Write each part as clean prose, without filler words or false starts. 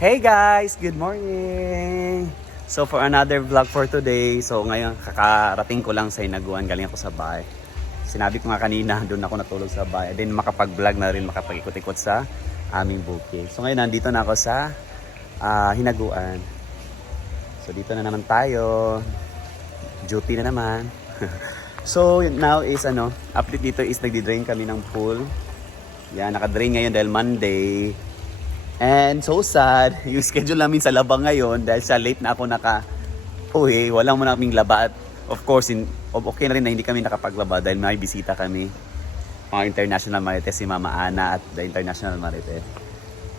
Hey guys! Good morning! So for another vlog for today, so ngayon kakarating ko lang sa Hinaguan, galing ako sa bahay. Sinabi ko nga kanina, doon ako natulog sa bahay. Then makapag-vlog na rin, makapag-ikot-ikot sa aming bukid. So ngayon nandito na ako sa Hinaguan. So dito na naman tayo. Duty na naman. So now is update dito is nagdi-drain kami ng pool. Yan, naka-drain ngayon dahil Monday. And so sad, yung schedule namin sa laba ngayon dahil sa late na ako naka-uwi, walang mo naming laba. At of course, okay na rin na hindi kami nakapaglaba dahil may bisita kami. Mga International Marites, si Mama Ana at the International Marites.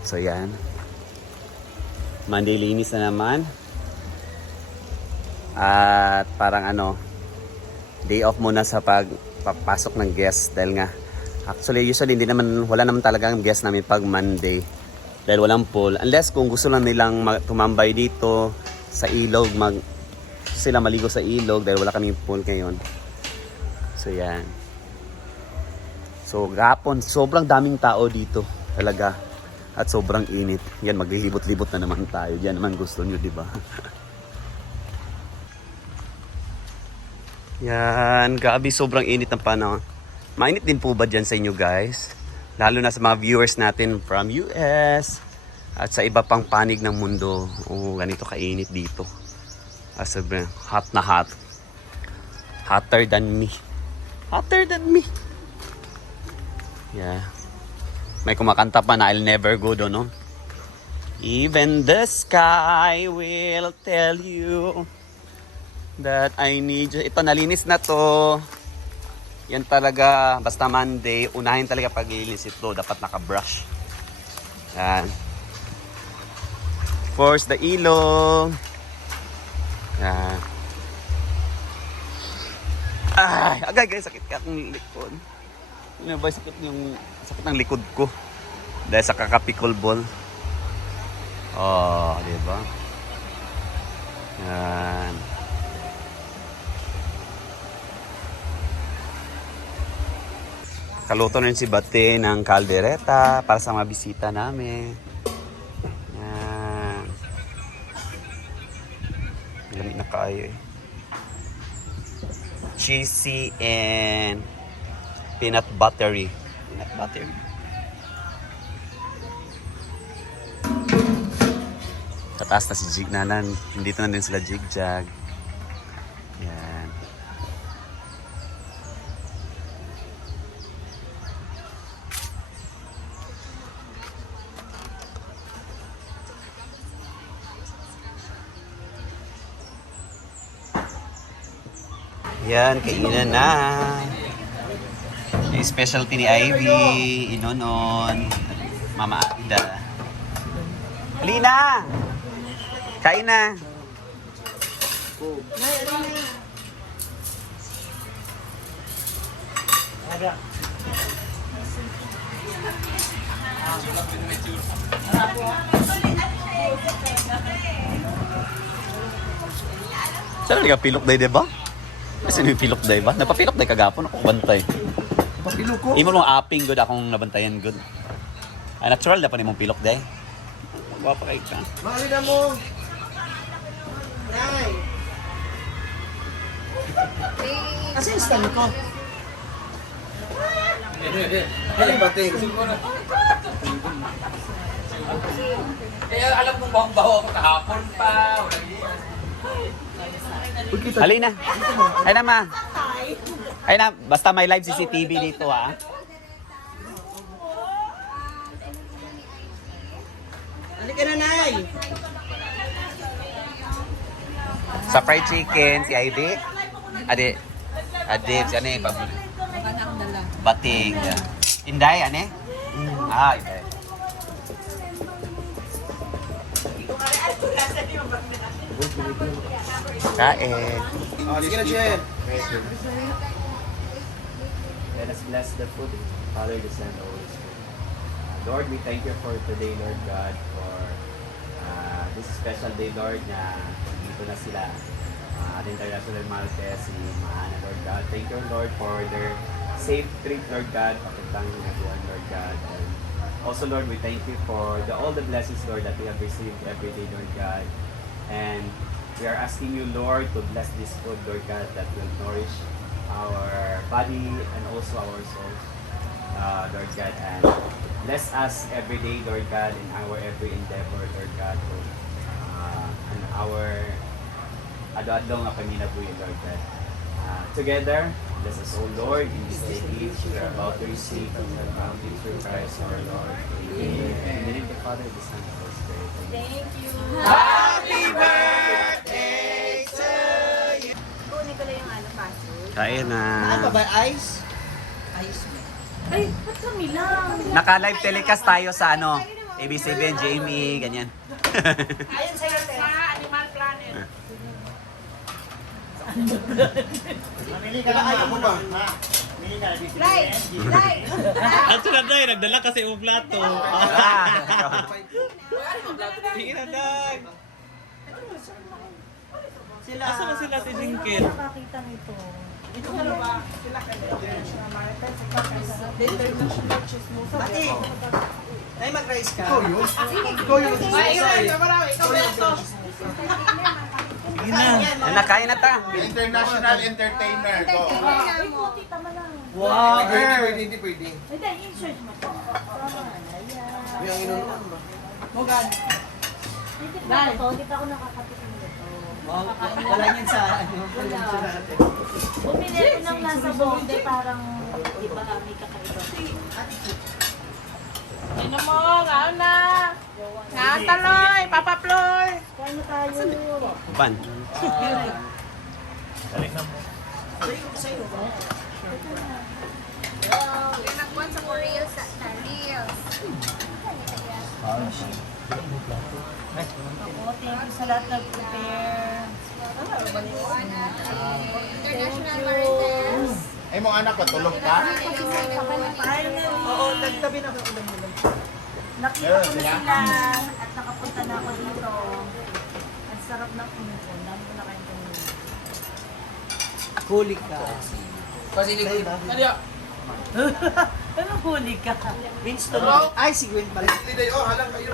So yan. Monday linis na naman. At parang day off muna sa pagpapasok ng guest dahil nga actually usually wala naman talagang guest namin pag Monday. Dahil walang pool. Unless kung gusto lang nilang tumambay dito sa ilog, sila maligo sa ilog dahil wala kaming pool ngayon. So yan. So gapon, sobrang daming tao dito talaga. At sobrang init. Yan, maglilibot-libot na naman tayo. Yan naman gusto nyo, di ba? Yan, gabi sobrang init ng panahon. Mainit din po ba dyan sa inyo guys? Lalo na sa mga viewers natin from US at sa iba pang panig ng mundo. Oh, ganito kainit dito. Sobrang hot na hot. Hotter than me. Hotter than me. Yeah. May kumakanta pa na I'll never go doon, no? Even the sky will tell you that I need you. Ito, nalinis na to. Yan talaga, basta Monday, unahin talaga paglilinis ito. Dapat naka-brush. Yan. Force the ilog. Yan. Ay, agay guys, sakit ka akong likod. Ano ba, sakit ng likod ko. Dahil sa kaka-pickleball. Oh, di ba? Yan. Kaluto na rin si Bate ng caldereta para sa mga bisita namin. Yan. Lamig na kayo eh. Cheesy and peanut buttery. Peanut buttery. Tataas na si Jig Nanan. Nandito na din sila Jigjag. Yan. Yan, kainan na. Yung specialty ni Ivy, Inonon, Mama Agda. Lina! Kain na! Saan ka pilok day, diba? Kasi may pilok day ba? Napapilok day kagapon ako bantay. Papilok ko? Imo mong aping good akong nabantayan good. Ay natural na pa nimong pilok day. Guwapa kay ka. Mali na mo! Nay! Kasi instant ko. Ay, bating. Kaya alam mo bang baho ako kahapon pa. Halina. Ay na ma. Ay na, basta may live CCTV dito ha. Halika na, Nay! Sa fried chicken, si Ivy. Adib, si ano eh, bating. Inday, ano eh? Ah, Inday. Kain. Sige na, Jen! Let us bless the food, Father, the Son, and the Holy Spirit. Lord, we thank you for today, Lord God, for this special day, Lord, na dito na sila. At International Marites, si Mahana, Lord God. Thank you, Lord, for their safe trip, Lord God, papuntang Hinaguan, Lord God. And Also, Lord, we thank you for all the blessings, Lord, that we have received every day, Lord God. And we are asking you, Lord, to bless this food, Lord God, that will nourish our body and also our souls, Lord God. And bless us every day, Lord God, in our every endeavor, Lord God, and our ado-adlaw nga paminabuhi, Lord God. Together, bless us, O Lord, in this day each we are about to receive from the bounty through Christ our Lord. Amen. In the name of the Father, the Son, and the Holy Spirit. Amen. Thank you. Happy birthday to you! Kunin ko lang yung ano, password. Kain na. Ano ba, ice? Ice. Ay, ba't kami lang? Naka-live telecast tayo sa ano, ABCBN, Jamie, ganyan. Ayun sa'yo, Tess. Animal Planet. Mamili ka lang mo ba? Ha? Mamili ka lang. Right! Right! Ang sunod na nagdala kasi yung plato. Sige na, Dag. Sila. Asa na sila si Jinkin? Nakakita nito. Ito ka ba? Sila Ate, Nay, mag-rice ka. Ikaw yun? Ikaw yun. Nakain na ta. International entertainer ko. Ay, puti, tama lang. Wow, hindi pwede. Hindi, in-search mo po. Ayan. Yung inunuan ba? Hindi pa ito, hindi pa ako nakakatikin nito. Wala niyan sa ano. Bumili ko ng nasa bonde, parang iba may kakaiba. Ano mo, ngaon na. Ngaon taloy, Papa Ploy. Kaya na tayo. Pan. Nagbuwan sa Reels at na Reels. Ako, thank you sa lahat nag-prepare. International Marites. Ay, mong anak ko, tulog ka? Finally! Oo, nagtabi na ako ulam nila. Nakita ko na sila at nakapunta na ako dito. Ang sarap ng pinipon. Dami ko na kayong kanina. Huli ka. Kasi di ko. Kaya. Ano huli ka? Winston. Ay, si Gwen pala. Oh, halang kayo.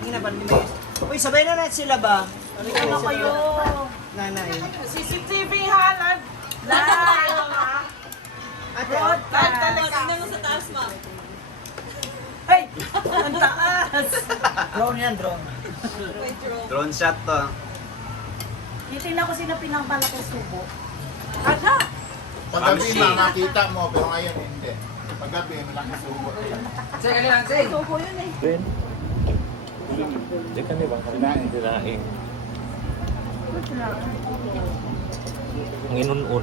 Hindi na ba nila yun? Uy, sabay na natin sila ba? Ano kayo? Nanay. CCTV halad. Live! Ate, Broadcast! Tingnan mo sa taas, ma. Ay! Ang taas! drone yan, drone. Drone shot to. Titingnan ko sino pinangbalak yung subo. Aga! Paggabi, Mamsi. makakita mo, pero ngayon hindi. Paggabi, malaki subo. Sige, kailangan, sige. Subo yun eh. Di ka niba? Kinain. Kinain. Ang inun-un.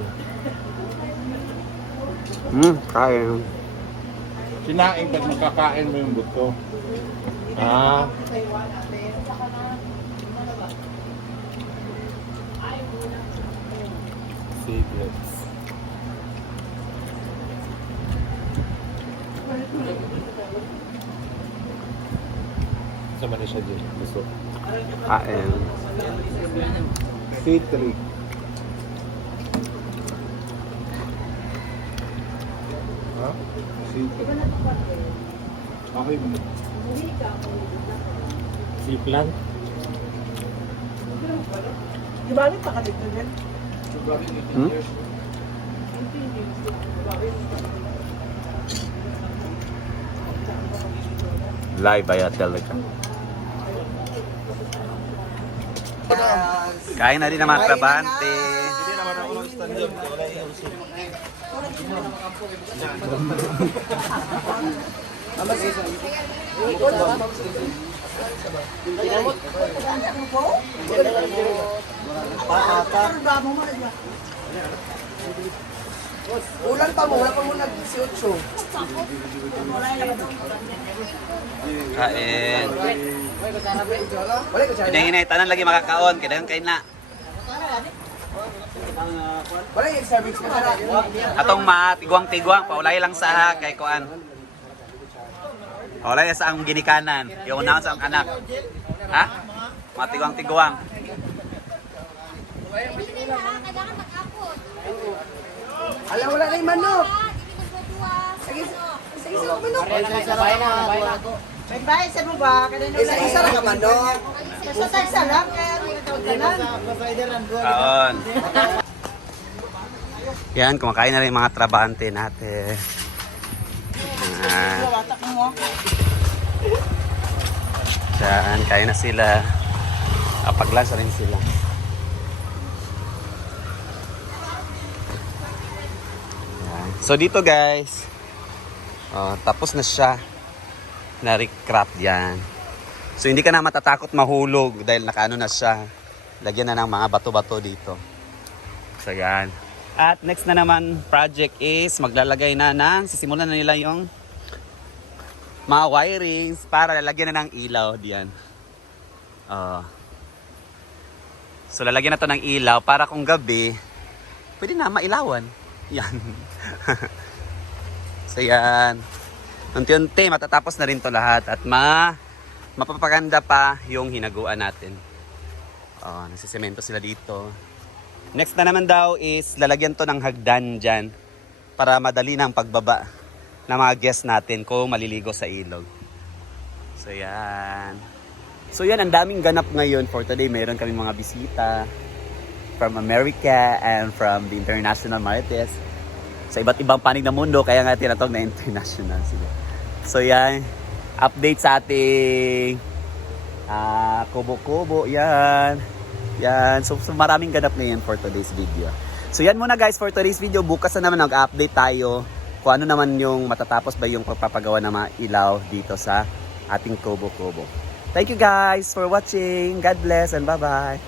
Kain. Sinaing pag makakain mo yung buto. Ah. Secrets. Sama na siya dyan. Gusto. Kain. Citric. Ha? Citric. Okay mo. Si plant. Di ba rin pakalig na yan? Live via telecast. Kain na din ang mga trabante. Hindi naman ako mag-stand up. Wala yung ulan pa mo, wala pa mo nag-18. Kain. Wala ko siya. Hinay-hinay, tanan lagi makakaon. Kailangan kain na. Wala yung cervix mo. Atong matigwang-tigwang, paulay lang sa ha, kay Kuan. Paulay sa ang ginikanan. Yung unahan sa ang anak. Ha? Matigwang-tigwang. Hindi na, kailangan mag-apot. Alam, wala na yung manok. Hindi magbaduwas. Sige, sige Isa-isa lang naman. May bahay sa buba. Isa-isa lang naman, no? Sa tagsalam, kaya ito tanan. Aon. Yan, kumakain na rin yung mga trabahante natin. Watak mo. Yan, kain na sila. Pag-lunch rin sila. Yan. So dito guys, tapos na siya. Na-recraft yan. So hindi ka na matatakot mahulog dahil nakaano na siya. Lagyan na ng mga bato-bato dito. So yan. At next na naman project is maglalagay na ng, sisimulan na nila yung mga wirings para lalagyan na ng ilaw diyan. So lalagyan na to ng ilaw para kung gabi, pwede na mailawan. Yan. So yan. Unti-unti matatapos na rin to lahat at mapapaganda pa yung hinaguan natin. Nagsisemento sila dito. Next na naman daw is lalagyan to ng hagdan dyan para madali ng pagbaba ng mga guests natin kung maliligo sa ilog. So yan. So yan, ang daming ganap ngayon for today. Meron kami mga bisita from America and from the International Marites. Sa iba't ibang panig ng mundo, kaya nga tinatawag na international sila. So yan, update sa ating kubo-kubo. Yan. Yan. So maraming ganap ngayon for today's video. So yan muna guys for today's video. Bukas na naman nag-update tayo kung ano naman yung matatapos ba yung pagpapagawa ng mga ilaw dito sa ating kubo-kubo. Thank you guys for watching. God bless and bye-bye.